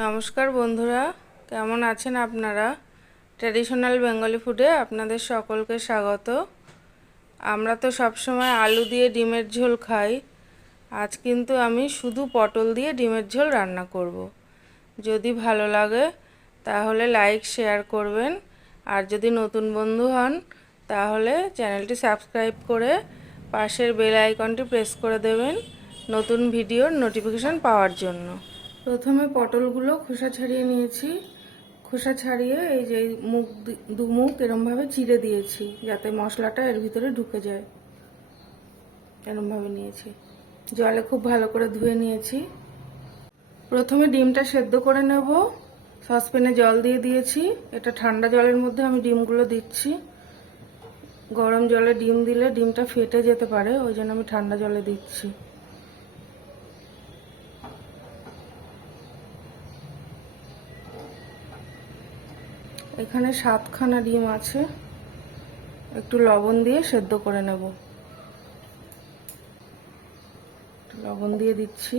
নমস্কার বন্ধুরা, কেমন আছেন আপনারা? ট্র্যাডিশনাল বেঙ্গলি ফুডে আপনাদের সকলকে স্বাগত। আমরা তো সবসময় আলু দিয়ে ডিমের ঝোল খাই। আজ কিন্তু আমি শুধু পটল দিয়ে ডিমের ঝোল রান্না করব। যদি ভালো লাগে তাহলে লাইক শেয়ার করবেন, আর যদি নতুন বন্ধু হন তাহলে চ্যানেলটি সাবস্ক্রাইব করে পাশের বেল আইকনটি প্রেস করে দেবেন নতুন ভিডিওর নোটিফিকেশন পাওয়ার জন্য। প্রথমে পটলগুলো খোসা ছাড়িয়ে নিয়েছি। খোসা ছাড়িয়ে এই যে মুখ দু মুখ এরমভাবে চিড়ে দিয়েছি যাতে মশলাটা এর ভিতরে ঢুকে যায়। এরমভাবে নিয়েছি। জলে খুব ভালো করে ধুয়ে নিয়েছি। প্রথমে ডিমটা সেদ্ধ করে নেব। সসপ্যানে জল দিয়ে দিয়েছি। এটা ঠান্ডা জলের মধ্যে আমি ডিমগুলো দিচ্ছি। গরম জলে ডিম দিলে ডিমটা ফেটে যেতে পারে, ওই জন্য আমি ঠান্ডা জলে দিচ্ছি। এখানে 7খানা ডিম আছে। একটু লবণ দিয়ে সেদ্ধ করে নেব। লবণ দিয়ে দিচ্ছি।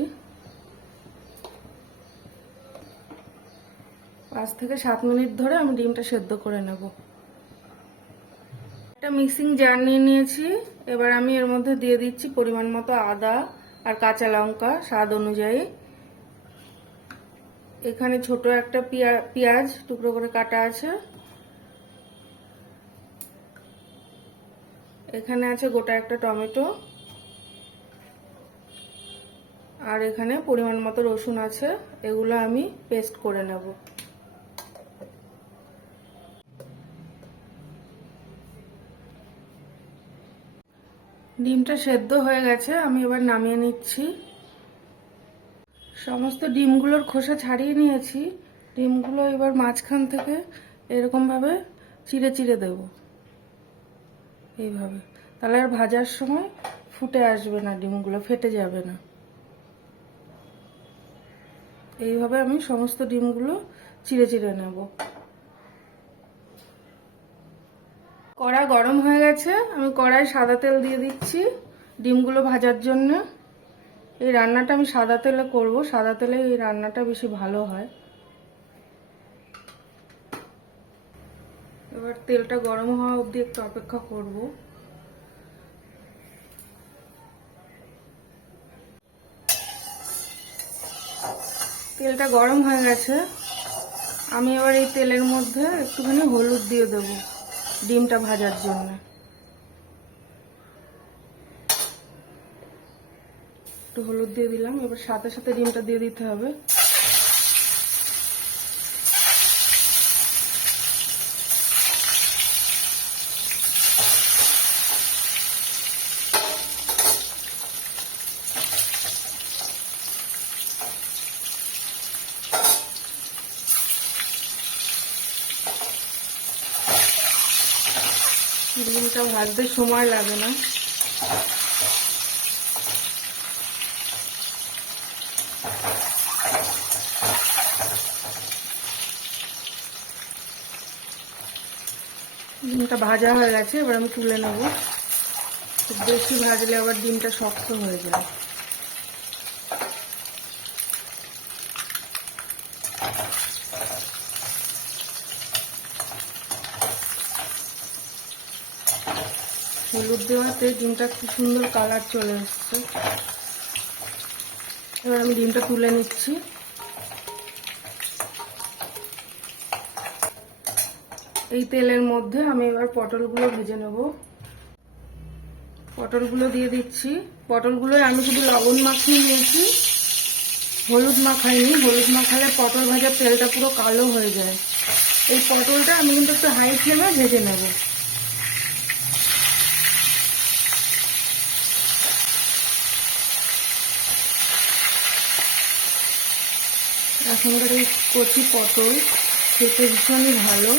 5 থেকে 7 মিনিট ধরে আমি ডিমটা সেদ্ধ করে নেব। একটা মিক্সিং জার নিয়ে নিয়েছি। এবার আমি এর মধ্যে দিয়ে দিচ্ছি পরিমাণ মতো আদা আর কাঁচা লঙ্কা স্বাদ অনুযায়ী। এখানে ছোট একটা পেঁয়াজ টুকরো করে কাটা আছে। এখানে আছে গোটা একটা টমেটো, আর এখানে পরিমাণ মতো রসুন আছে। এগুলো আমি পেস্ট করে নেব। ডিমটা সেদ্ধ হয়ে গেছে, আমি এবার নামিয়ে নিচ্ছি। সমস্ত ডিমগুলোর খোসা ছাড়িয়ে নিয়েছি। ডিমগুলো এবার মাঝখান থেকে এরকমভাবে চিড়ে চিড়ে দেব, এইভাবে। তাহলে আর ভাজার সময় ফুটে আসবে না, ডিমগুলো ফেটে যাবে না। এইভাবে আমি সমস্ত ডিমগুলো চিড়ে চিড়ে নেব। কড়াই গরম হয়ে গেছে, আমি কড়াই সাদা তেল দিয়ে দিচ্ছি ডিমগুলো ভাজার জন্য। এই রান্নাটা আমি সাদা তেলে করব। সাদা তেলে এই রান্নাটা বেশি ভালো হয়। এবার তেলটা গরম হওয়া অবধি একটু অপেক্ষা করব। তেলটা গরম হয়ে গেছে। আমি এবার এই তেলের মধ্যে একটুখানি হলুদ দিয়ে দেব ডিমটা ভাজার জন্য। একটু হলুদ দিয়ে দিলাম। এবার সাথে সাথে ডিমটা দিয়ে দিতে হবে। ডিমটা ভাজতে সময় লাগে না। ডিমটা ভাজা হয়ে গেছে, এবার আমি তুলে নেব। খুব বেশি ভাজলে আবার ডিমটা শক্ত হয়ে যায়। হলুদ দেওয়াতে ডিমটা খুব সুন্দর কালার চলে এসছে। এবার আমি ডিমটা তুলে নিচ্ছি। এই তেলের মধ্যে আমি এবার পটলগুলো ভেজে নেব। পটলগুলো দিয়ে দিচ্ছি। পটলগুলো আমি শুধু লবণ মাখিয়ে নিয়েছি, হলুদ মাখাইনি। হলুদ মাখালে পটল ভাজার তেলটা পুরো কালো হয়ে যায়। এই পটলটা আমি কিন্তু একটু হাই ফ্লেমে ভেজে নেব। এখনকার এই কচি পটল খেতে ভীষণই ভালো।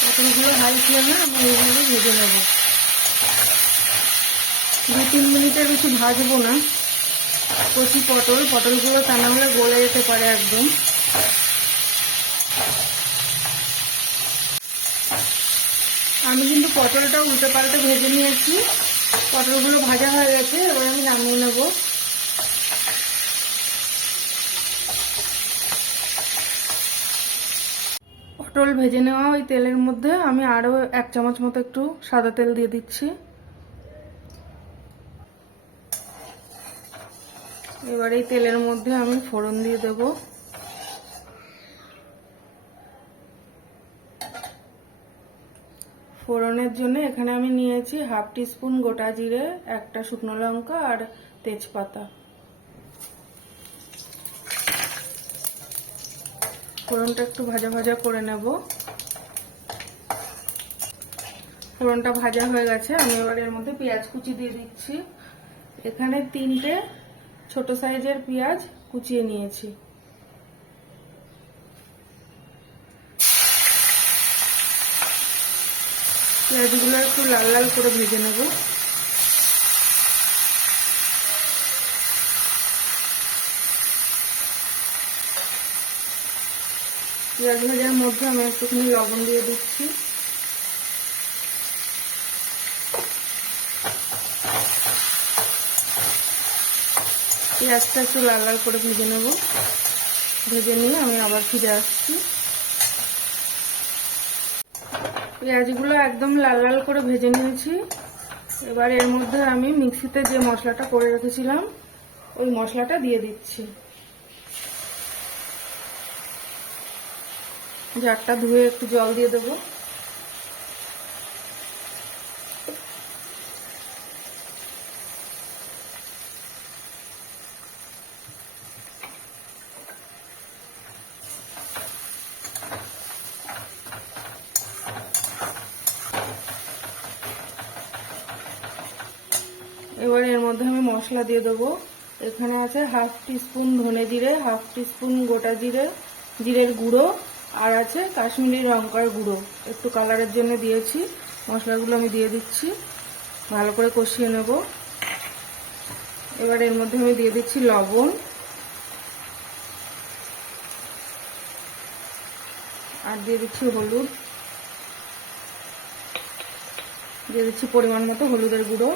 পটলগুলো হাই ফ্লেমে আমি এইভাবে ভেজে নেব। 2-3 মিনিটের বেশি ভাজবো না। কচি পটলগুলো তা না হলে গলে যেতে পারে একদম। আমি কিন্তু পটলটা উল্টে পাল্টে ভেজে নিয়েছি। পটলগুলো ভাজা হয়ে গেছে, এবার আমি নামিয়ে নেব। পটল ভেজে নেওয়া ওই তেলের মধ্যে আমি আরও 1 চামচ মতো একটু সাদা তেল দিয়ে দিচ্ছি। এবার এই তেলের মধ্যে আমি ফোড়ন দিয়ে দেব। ফোড়নের জন্য এখানে আমি নিয়েছি 1/2 টিস্পুন গোটা জিরে, 1টা শুকনো লঙ্কা আর তেজপাতা। ফোড়নটা একটু ভাজা ভাজা করে নেব। ফোড়নটা ভাজা হয়ে গেছে, আমি এবার এর মধ্যে পেঁয়াজ কুচি দিয়ে দিচ্ছি। এখানে 3টে ছোট সাইজের পেঁয়াজ কুচিয়ে নিয়েছি। পেঁয়াজগুলো একটু লাল লাল করে ভেজে নেব। পেঁয়াজ ভাজার মধ্যে আমি একটুখানি লবণ দিয়ে দিচ্ছি। পেঁয়াজটা একটু লাল লাল করে ভেজে নেব। ভেজে নিয়ে আমি আবার ফিরে আসছি। পেঁয়াজগুলো একদম লাল লাল করে ভেজে নিয়েছি। এবার এর মধ্যে আমি মিক্সিতে যে মশলাটা করে রেখেছিলাম ওই মশলাটা দিয়ে দিচ্ছি। জারটা ধুয়ে একটু জল দিয়ে দেবো। এবার এর মধ্যে আমি মশলা দিয়ে দেবো। এখানে আছে 1/2 টিস্পুন ধনে জিরে, 1/2 টিস্পুন গোটা জিরে, জিরের গুঁড়ো, আর আছে কাশ্মীরি লঙ্কার গুঁড়ো, একটু কালারের জন্য দিয়েছি। মশলাগুলো আমি দিয়ে দিচ্ছি, ভালো করে কষিয়ে নেব। এবার এর মধ্যে আমি দিয়ে দিচ্ছি লবণ আর দিয়ে দিচ্ছি হলুদ, দিয়ে দিচ্ছি পরিমাণ মতো হলুদের গুঁড়ো।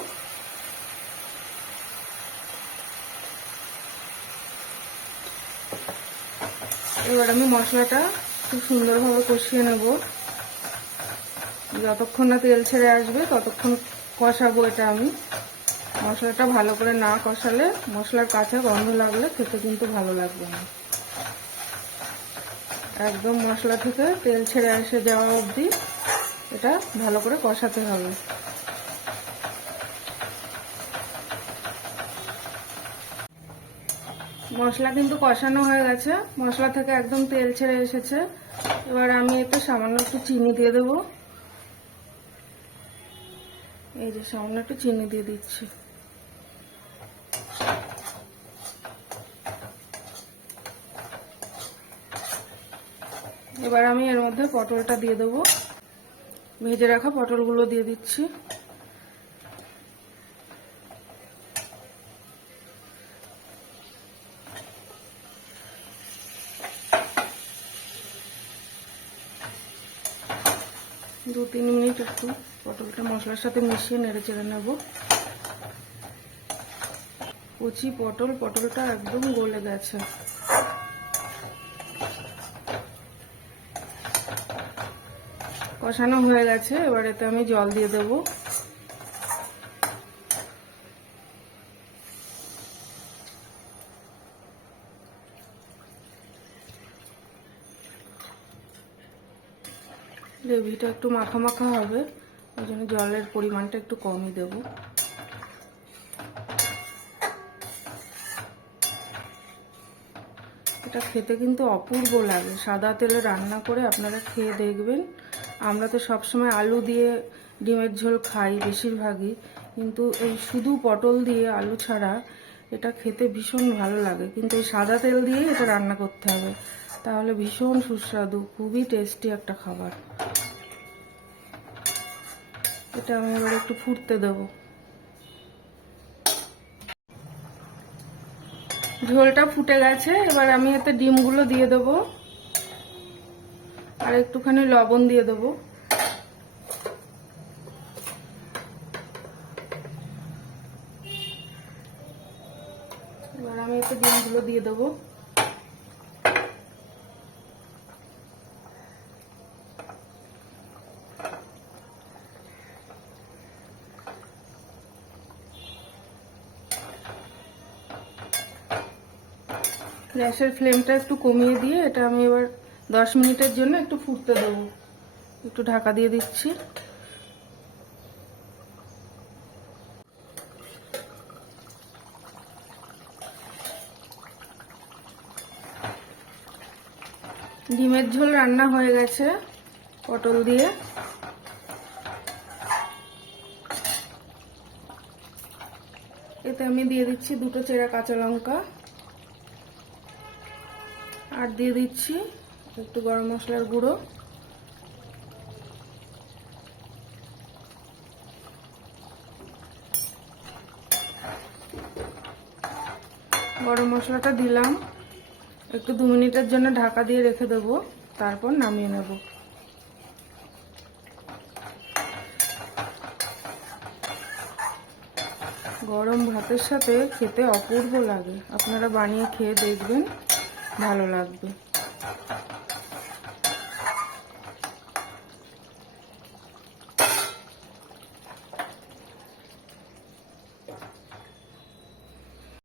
এবার আমি মশলাটা খুব সুন্দরভাবে কষিয়ে নেব। যতক্ষণ না তেল ছেড়ে আসবে ততক্ষণ কষাবো এটা আমি। মশলাটা ভালো করে না কষালে, মশলার কাঁচা গন্ধ লাগলে খেতে কিন্তু ভালো লাগবে না। একদম মশলা থেকে তেল ছেড়ে এসে যাওয়া অবধি এটা ভালো করে কষাতে হবে। মশলা কিন্তু কষানো হয়ে গেছে, মশলা থেকে একদম তেল ছেড়ে এসেছে। এবার আমি এতে সামান্য একটু চিনি দিয়ে দেবো। এই যে সামান্য একটু চিনি দিয়ে দিচ্ছি। এবার আমি এর মধ্যে পটলটা দিয়ে দেবো। ভেজে রাখা পটলগুলো দিয়ে দিচ্ছি। দু 3 মিনিট একটু পটলটা মশলার সাথে মিশিয়ে নেড়ে চেড়ে নেব। কচি পটলটা একদম গলে গেছে। কষানো হয়ে গেছে, এবার এতে আমি জল দিয়ে দেবো। গ্রেভিটা একটু মাখা মাখা হবে, ওই জন্য জলের পরিমাণটা একটু কমই দেব। এটা খেতে কিন্তু অপূর্ব লাগে। সাদা তেলে রান্না করে আপনারা খেয়ে দেখবেন। আমরা তো সবসময় আলু দিয়ে ডিমের ঝোল খাই বেশিরভাগই, কিন্তু এই শুধু পটল দিয়ে আলু ছাড়া এটা খেতে ভীষণ ভালো লাগে। কিন্তু এই সাদা তেল দিয়ে এটা রান্না করতে হবে, তাহলে ভীষণ সুস্বাদু, খুবই টেস্টি একটা খাবার। এটা আমি এবার একটু ফুটতে দেবো। ঝোলটা ফুটে গেছে, এবার আমি এতে ডিমগুলো দিয়ে দেবো আর একটুখানি লবণ দিয়ে দেবো। এবার আমি একটু ডিমগুলো দিয়ে দেবো। গ্যাসের ফ্লেমটা একটু কমিয়ে দিয়ে এটা আমি এবার 10 মিনিটের জন্য একটু ফুটতে দেবো। একটু ঢাকা দিয়ে দিচ্ছি। ডিমের ঝোল রান্না হয়ে গেছে পটল দিয়ে। এতে আমি দিয়ে দিচ্ছি 2টো চেরা কাঁচা লঙ্কা, আর দিয়ে দিচ্ছি একটু গরম মশলার গুঁড়ো, গরম মশলাটা দিলাম। একটু 2 মিনিটের জন্য ঢাকা দিয়ে রেখে দেবো, তারপর নামিয়ে নেব। গরম ভাতের সাথে খেতে অপূর্ব লাগে। আপনারা বানিয়ে খেয়ে দেখবেন, ভালো লাগবে।